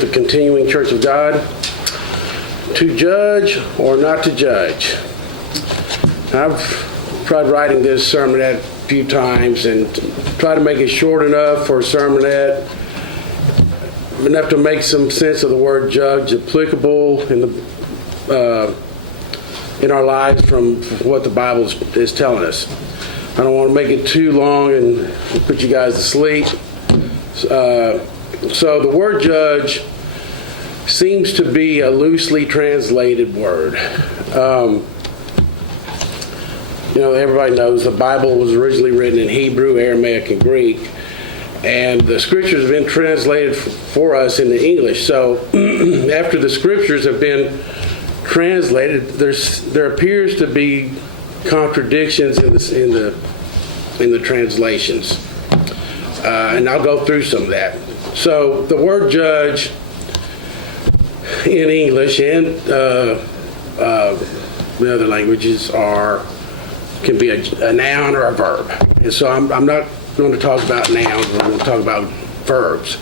The continuing Church of God, to judge or not to judge. I've tried writing this sermonette a few times and try to make it short enough for a sermonette, enough to make some sense of the word judge applicable in our lives from what the Bible is telling us. I don't want to make it too long and put you guys to sleep. So the word judge seems to be a loosely translated word. Everybody knows the Bible was originally written in Hebrew, Aramaic, and Greek, and the scriptures have been translated for us into English. So after the scriptures have been translated, there appears to be contradictions in the translations, and I'll go through some of that. So the word judge in English and the other languages can be a noun or a verb. And so I'm not going to talk about nouns, I'm going to talk about verbs.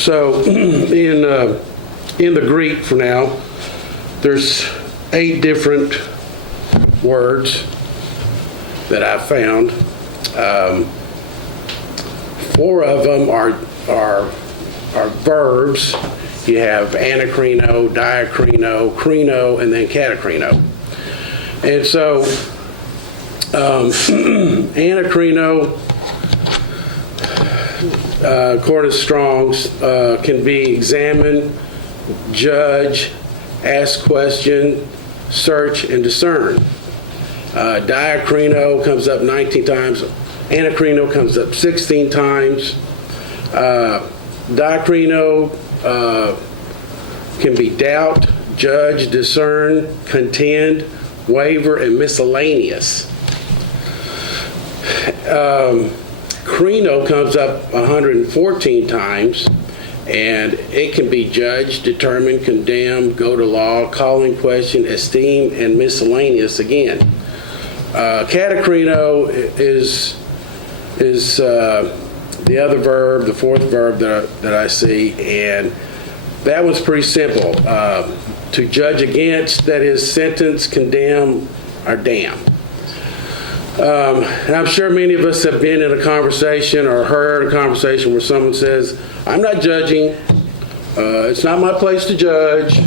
So in the Greek for now, there's 8 different words that I've found. 4 of them are verbs. You have anakrino, diakrino, krino, and then katakrino. And so anakrino, according to Strong's, can be examine, judge, ask question, search, and discern. Diakrino comes up 19 times. Anakrino comes up 16 times. Diakrino can be doubt, judge, discern, contend, waver, and miscellaneous. Krino comes up 114 times, and it can be judge, determine, condemn, go to law, call in question, esteem, and miscellaneous again. Katakrino is the other verb, the 4th verb that I see, and that one's pretty simple. To judge against, that is sentence, condemn, or damn. And I'm sure many of us have been in a conversation or heard a conversation where someone says, I'm not judging, it's not my place to judge,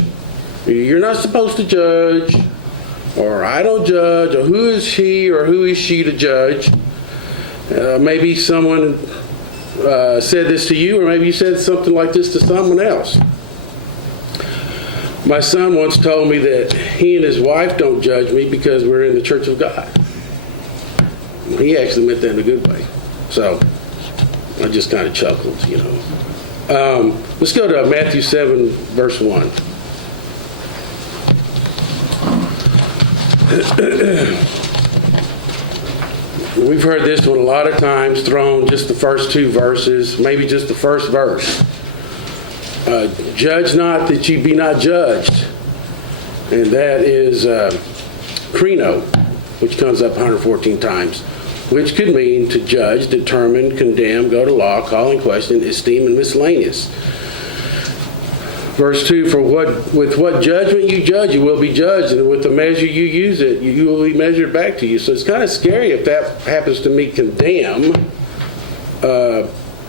you're not supposed to judge, or I don't judge, or who is he or who is she to judge? Maybe someone said this to you, or maybe you said something like this to someone else. My son once told me that he and his wife don't judge me because we're in the Church of God. He actually meant that in a good way. So I just kind of chuckled, Let's go to Matthew 7, verse 1. We've heard this one a lot of times thrown, just the first 2 verses, maybe just the first verse. Judge not that ye be not judged. And that is krino, which comes up 114 times, which could mean to judge, determine, condemn, go to law, call in question, esteem, and miscellaneous. Verse 2, with what judgment you judge, you will be judged, and with the measure you use it, you will be measured back to you. So it's kind of scary if that happens to me, condemn.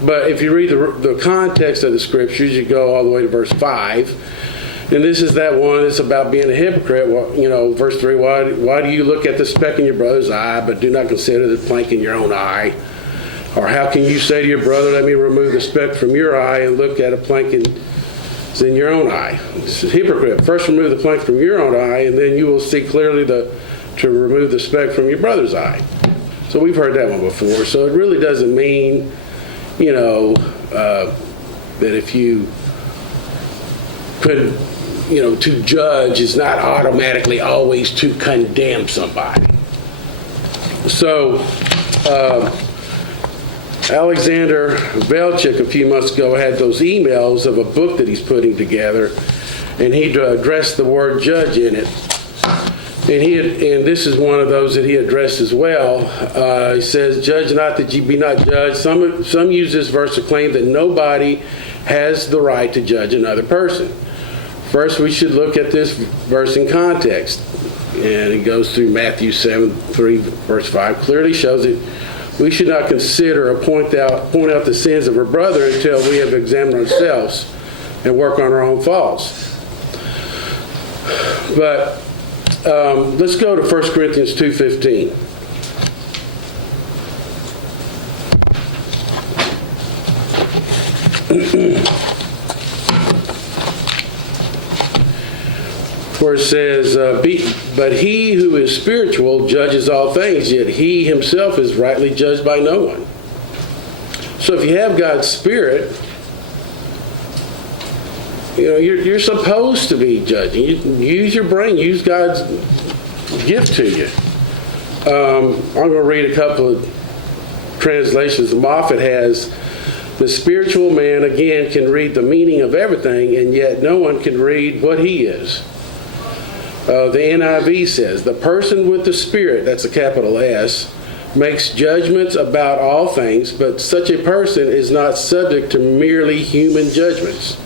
But if you read the context of the scriptures, you go all the way to verse 5. And this is that one that's about being a hypocrite. Verse 3, why do you look at the speck in your brother's eye, but do not consider the plank in your own eye? Or how can you say to your brother, let me remove the speck from your eye, and look at a plank in your own eye? It's a hypocrite. First remove the plank from your own eye, and then you will see clearly to remove the speck from your brother's eye. So we've heard that one before. So it really doesn't mean, that if you could, to judge is not automatically always to condemn somebody. So Alexander Velchik a few months ago had those emails of a book that he's putting together, and he addressed the word judge in it. And this is one of those that he addressed as well. He says, judge not that ye be not judged. Some use this verse to claim that nobody has the right to judge another person. First, we should look at this verse in context. And it goes through Matthew 7:3, verse 5, clearly shows that we should not consider or point out the sins of our brother until we have examined ourselves and work on our own faults. But let's go to 1 Corinthians 2:15. Where it says, but he who is spiritual judges all things, yet he himself is rightly judged by no one. So if you have God's Spirit, you're supposed to be judging. You use your brain, use God's gift to you. I'm going to read a couple of translations. Moffat has, the spiritual man, again, can read the meaning of everything, and yet no one can read what he is. The NIV says, the person with the Spirit, that's a capital S, makes judgments about all things, but such a person is not subject to merely human judgments.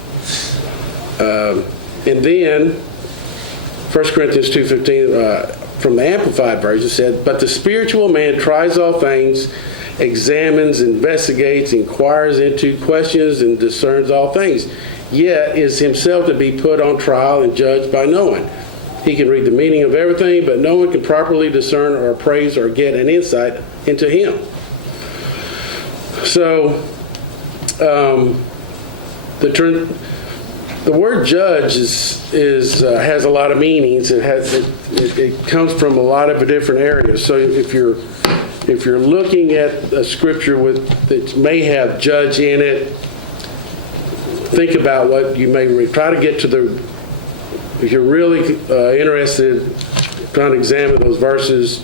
And then, 1 Corinthians 2:15, from the Amplified Version said, but the spiritual man tries all things, examines, investigates, inquires into, questions, and discerns all things, yet is himself to be put on trial and judged by no one. He can read the meaning of everything, but no one can properly discern or appraise or get an insight into him. So, the word judge has a lot of meanings. It comes from a lot of different areas. So if you're looking at a scripture that may have judge in it, think about what you may read. Try to get to the. If you're really interested, trying to examine those verses,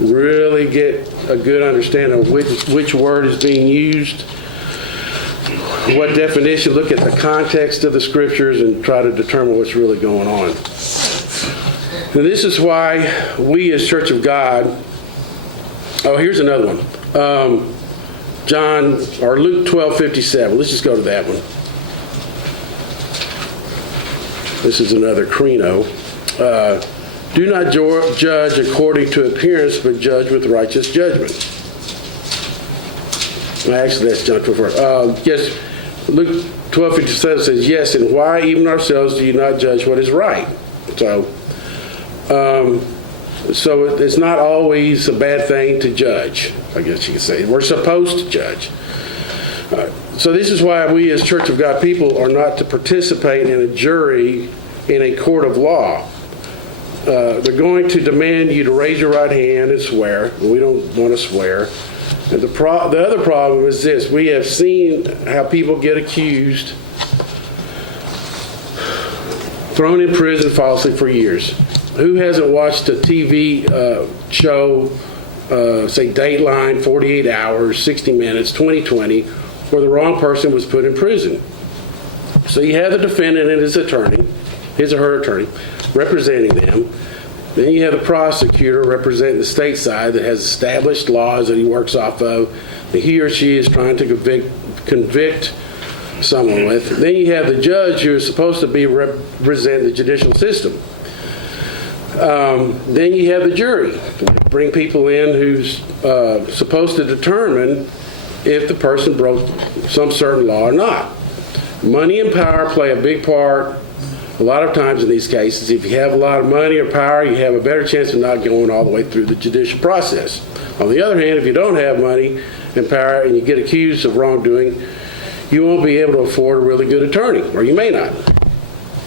really get a good understanding of which word is being used, what definition, look at the context of the scriptures, and try to determine what's really going on. And this is why we as Church of God, here's another one. Luke 12:57. Let's just go to that one. This is another Crino. Do not judge according to appearance, but judge with righteous judgment. Actually, that's John 12:4. Yes, Luke 12:57 says, yes, and why even ourselves do you not judge what is right? So it's not always a bad thing to judge, I guess you could say. We're supposed to judge. So this is why we as Church of God people are not to participate in a jury in a court of law. They're going to demand you to raise your right hand and swear. We don't want to swear. And the other problem is this. We have seen how people get accused, thrown in prison falsely for years. Who hasn't watched a TV show, say Dateline, 48 Hours, 60 Minutes, 2020, where the wrong person was put in prison? So you have the defendant and his attorney, his or her attorney, representing them. Then you have the prosecutor representing the state side that has established laws that he works off of, that he or she is trying to convict someone with. Then you have the judge who is supposed to be represent the judicial system. Then you have the jury. Bring people in who's supposed to determine if the person broke some certain law or not. Money and power play a big part. A lot of times in these cases, if you have a lot of money or power, you have a better chance of not going all the way through the judicial process. On the other hand, if you don't have money and power and you get accused of wrongdoing, you won't be able to afford a really good attorney, or you may not.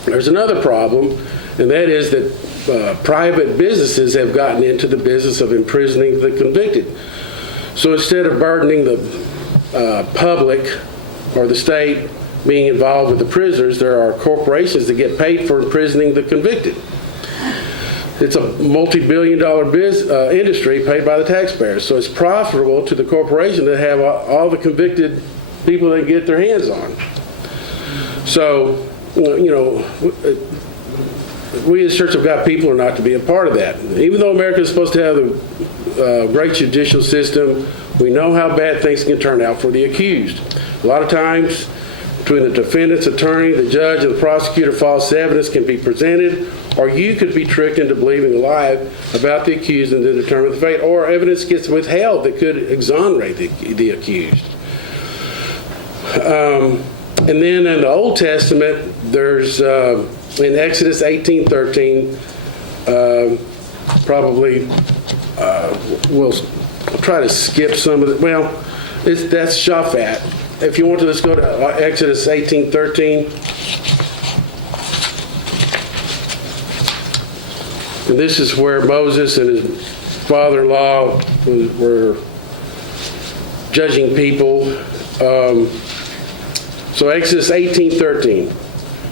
There's another problem, and that is that private businesses have gotten into the business of imprisoning the convicted. So instead of burdening the public or the state being involved with the prisoners, there are corporations that get paid for imprisoning the convicted. It's a multi-billion-dollar industry paid by the taxpayers. So it's profitable to the corporation to have all the convicted people they get their hands on. So, we as Church of God people are not to be a part of that. Even though America is supposed to have a great judicial system, we know how bad things can turn out for the accused. A lot of times, between the defendant's attorney, the judge, and the prosecutor, false evidence can be presented, or you could be tricked into believing a lie about the accused and then determine the fate, or evidence gets withheld that could exonerate the accused. And then in the Old Testament, there's in Exodus 18:13, we'll try to skip some of it. Well, that's Shaphat. If you want to, let's go to Exodus 18:13. And this is where Moses and his father-in-law were judging people. So Exodus 18:13.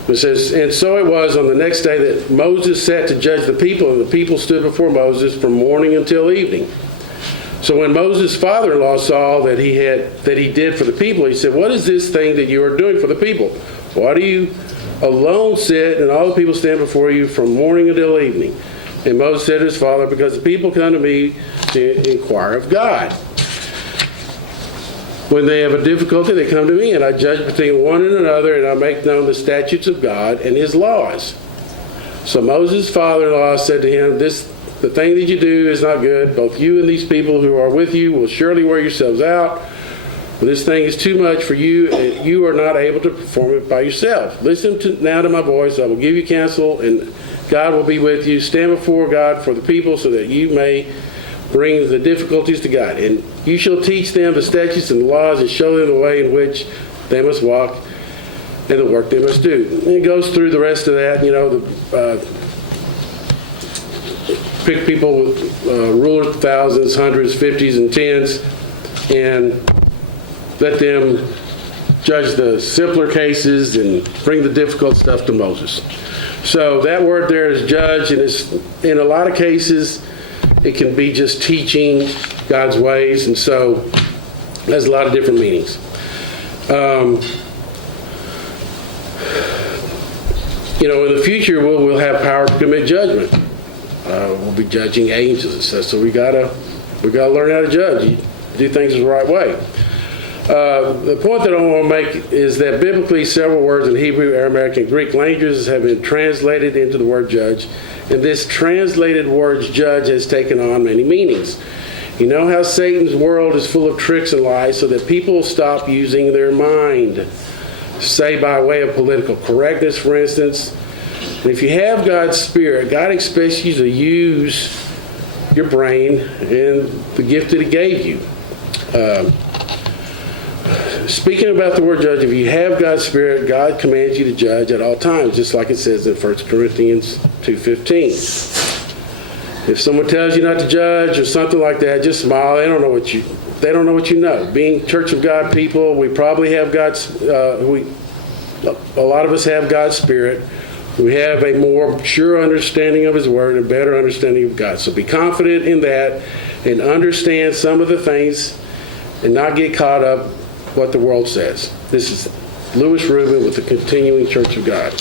It says, "And so it was on the next day that Moses sat to judge the people, and the people stood before Moses from morning until evening. So when Moses' father-in-law saw that he did for the people, he said, 'What is this thing that you are doing for the people? Why do you alone sit and all the people stand before you from morning until evening?' And Moses said to his father, 'Because the people come to me to inquire of God. When they have a difficulty, they come to me, and I judge between one and another, and I make known the statutes of God and his laws.' So Moses' father-in-law said to him, 'The thing that you do is not good. Both you and these people who are with you will surely wear yourselves out. For this thing is too much for you, and you are not able to perform it by yourself. Listen now to my voice. I will give you counsel, and God will be with you. Stand before God for the people so that you may bring the difficulties to God. And you shall teach them the statutes and the laws and show them the way in which they must walk and the work they must do.'" And it goes through the rest of that, pick people with rulers of thousands, hundreds, fifties, and tens, and let them judge the simpler cases and bring the difficult stuff to Moses. So that word there is judge, and it's, in a lot of cases, it can be just teaching God's ways, and so it has a lot of different meanings. In the future, we'll have power to commit judgment. We'll be judging angels and stuff, so we gotta learn how to judge, do things the right way. The point that I want to make is that biblically several words in Hebrew, Aramaic, and Greek languages have been translated into the word judge, and this translated word judge has taken on many meanings. You know how Satan's world is full of tricks and lies so that people will stop using their mind. Say by way of political correctness, for instance. And if you have God's Spirit, God expects you to use your brain and the gift that he gave you. Speaking about the word judge, if you have God's Spirit, God commands you to judge at all times, just like it says in 1 Corinthians 2:15. If someone tells you not to judge or something like that, just smile. They don't know what you know. Being Church of God people, we probably have a lot of us have God's Spirit. We have a more sure understanding of his word and better understanding of God. So be confident in that and understand some of the things and not get caught up what the world says. This is Lewis Rubin with the Continuing Church of God.